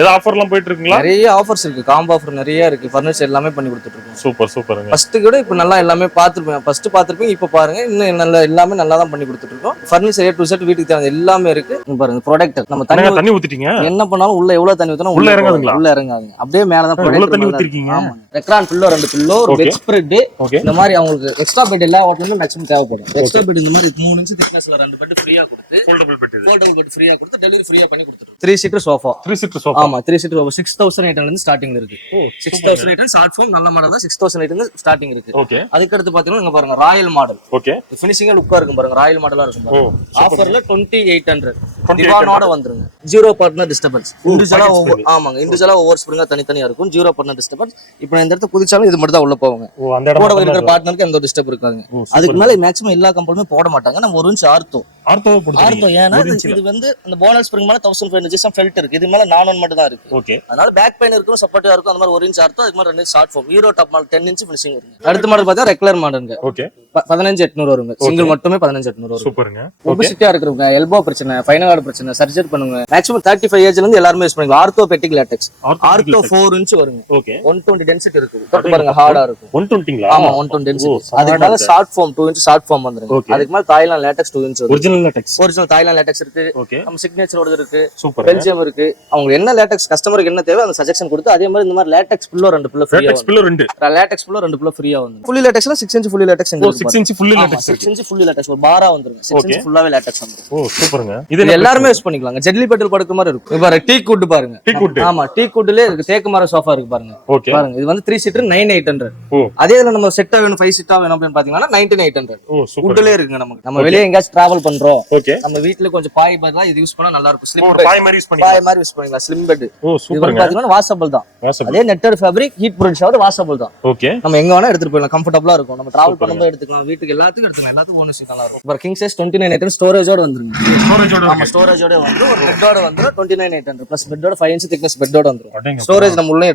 ஏதோ ஆஃபர்லாம் போயிட்டு இருக்குங்களா? நிறைய ஆஃபர்ஸ் இருக்கு, காம்போ ஆஃபர் நிறைய இருக்கு. ஃபர்னிச்சர் எல்லாமே பண்ணி கொடுத்துட்டு இருக்கோம். சூப்பர் சூப்பருங்க. ஃபர்ஸ்ட் கூட இப்போ நல்லா எல்லாமே பார்த்துருப்பேன். ஃபர்ஸ்ட் பார்த்துருப்பீங்க, இப்போ பாருங்க இன்னும் நல்லா எல்லாமே நல்லா தான் பண்ணி கொடுத்துட்டு இருக்கோம். ஃபர்னிச்சர் A to Z வீட்டுக்கு தேவை எல்லாமே இருக்கு. இங்க பாருங்க ப்ரொடக்ட் நம்ம தண்ணி ஊத்திட்டீங்க. என்ன பண்ணாலும் உள்ள எவ்வளவு தண்ணி ஊத்தணும் உள்ள இறங்காதுங்களா? உள்ள இறங்காதுங்க, அப்படியே மேல தான் எவ்வளவு தண்ணி ஊத்திருக்கீங்க? ரெக்ரான் பில்லோ 2 பில்லோ ஒரு பெட் ஸ்ப்ரெட் இந்த மாதிரி அவங்களுக்கு எக்ஸ்ட்ரா பெட் எல்லா ஹோட்டல்ல மேக்ஸிமம் தேவைப்படும். எக்ஸ்ட்ரா பெட் இந்த மாதிரி 3 இன்ச் திக்னஸ்ல 2 பெட் ஃப்ரீயா கொடுத்து ஃபோல்டபிள் பெட் இது. ஃபோல்டபிள் பெட் ஃப்ரீயா கொடுத்து டெலிவரி ஃப்ரீயா பண்ணி கொடுத்துருவோம். 3 சீட்டர் சோஃபா. 3 seater sofa. ஆமா 3 சீட்டர் சோஃபா 6800 ல இருந்து ஸ்டார்டிங்ல இருக்கு. 6800 ஷார்ட் ஃபார்ம் நல்ல மாடல் தான் 6800 ல இருந்து ஸ்டார்டிங் இருக்கு. ஓகே. அதுக்கு அடுத்து பாத்தீங்கன்னா இங்க பாருங்க ராயல் மாடல். ஓகே. ஃபினிஷிங்கா லுக்கா இருக்கும் பாருங்க, ராயல் மாடலா இருக்கும் பாருங்க. ஆஃபர்ல 2800 திவானோட வந்துருங்க. Zero partner disturbance. இண்டிவிஜுவலா ஆமாங்க, இண்டிவிஜுவலா ஒவ்வொரு ஸ்ப்ரிங்கா தனித்தனியா இருக்கும். Zero partner disturbance. இப்போ இந்த இடத்துல குதிச்சாலும் இது மட்டும் தான் உள்ள போவாங்க. கூட இருக்கிற பார்ட்னருக்கு எந்த டிஸ்டர்ப் இருக்காது. அதுக்கு மேல மேக்ஸிமம் எல்லா கம்பெனியுமே போட மாட்டாங்க. நம்ம 1 இன்ச் ஆர்த்தோ ஏன்னா இது வந்து அந்த போனஸ் ஸ்ப்ரிங் மேல 1500 ஜிஎஸ்எம் ஃபெல்ட் இருக்கு. இது மேல 4 மட்டும் தான் இருக்கு. ஓகே. அதனால பேக் பெயின் இருக்கும், சப்போர்ட்டிவா இருக்கும். அந்த மாதிரி 1 இன்ச் ஆர்த்தோ, அதுக்கு மாதிரி 2 inch short foam. Hero top model 10 inch finishing இருக்கு. அடுத்த மாடல் பார்த்தா ரெகுலர் மாடலுங்க. ஓகே. 15800 வருங்க. சிங்கிள் மட்டுமே 15800 வரும். சூப்பருங்க. ஒபிசிட்டியா இருக்கிறவங்க, எல்போ பிரச்சனை, ஸ்பைனல் கார்டு பிரச்சனை, சர்ஜரி பண்ணுங்க. மேக்ஸிமம் 35 ஏஜ்ல இருந்து எல்லாரும் யூஸ் பண்ணுவாங்க. Orthopaedic LaTeX. ஆர்த்தோ 4 இன்ச் வருங்க. ஓகே. 120 டென்சிட்டி இருக்கு. தொட்டு பாருங்க ஹார்டா இருக்கும். 120ங்களா? ஆமா 120 டென்சிட்டி. அதுக்கு மேல short foam 2 inch short foam வந்துருங்க. அதுக்கு மேல தாய்லாந்து லேட்டெக்ஸ் 2 இன்ச் வருது. Original latex. Original Thailand latex இருக்கு. ஓகே. நம்ம சிக்னேச்சரோட இருக்கு. சூப்பர். பெல்ஜியம் இருக்கு. அவங்க என்ன லேட்டெக்ஸ் கஸ்டமருக்கு என்ன தேவை அந்த சஜஷன் கொடுத்து அதே மாதிரி இந்த மாதிரி லேட்டெக்ஸ் பில்லோ 2 பில்லோ ஃப்ரீயா. Latex pillow 2. Latex pillow 2 pillow ஃப்ரீயா வந்து. ஃபுல்லி லேட்டெக்ஸ்ல 6 inch fully latex. 6 inch fully latex. 6 inch fully latex ஒரு பாரா வந்துருங்க. 6 இன்ச் ஃபுல்லாவே லேட்டெக்ஸ் வந்துரும். சூப்பருங்க. இது எல்லாரும் யூஸ் பண்ணிக்கலாங்க. ஜெட்லி பெட்டல் படுக்கிற மாதிரி இருக்கும். பாருங்க டீக் வுட் பாருங்க. டீக் வுட். ஆமா டீக் வுட்ல இருக்கு. தேக்கு மர சோஃபா இருக்கு பாருங்க. ஓகே. பாருங்க இது வந்து 3 சீட்டர் 9800. அதே இதுல நம்ம செட்டா வேணும் 5 சீட்டா வேணும் அப்படின்னு பாத்தீங்கன்னா 19800. வுட்ல இருக்குங்க. நம்ம வெளிய எங்கயாச்சும் டிராவல் பண்றோம். ஓகே. நம்ம வீட்ல கொஞ்சம் பாய் பதிலா இது யூஸ் பண்ணா நல்லா இருக்கும். ஸ்லிம் பாய் மாதிரி யூஸ் பண்ணிக்கலாம். பாய் மாதிரி யூஸ் பண்ணிக்கலாம். Slim bed. இது சூப்பருங்க. பாத்தீங்கன்னா வாஷபிள் தான். அதே netted fabric heat proof shower washable தான். ஓகே. நம்ம எங்க வேணா எடுத்துட்டு போயிடலாம். கம்ஃபர்ட்டபிளா இருக்கும். நம்ம டிராவல் பண்ணும்போது எடுத்துக்கலாம். வீட்டுக்கு எல்லாத்துக்கும் எடுத்துக்கலாம். எல்லாத்துக்கும் ஓனர்ஷிப் நல்லா இருக்கும். இப்போ கிங் சைஸ் 29800 ஸ்டோரேஜோட வந்துருங்க. ஸ்டோரேஜோட. ஆமா ஸ்டோரேஜோட வந்து ஒரு பெட்டோட வந்துரும். 29800 பிளஸ் பெட்டோட 5 இன்ச் திக்னஸ் பெட்டோட வந்துரும். ஸ்டோரேஜ் நம்ம உள்ள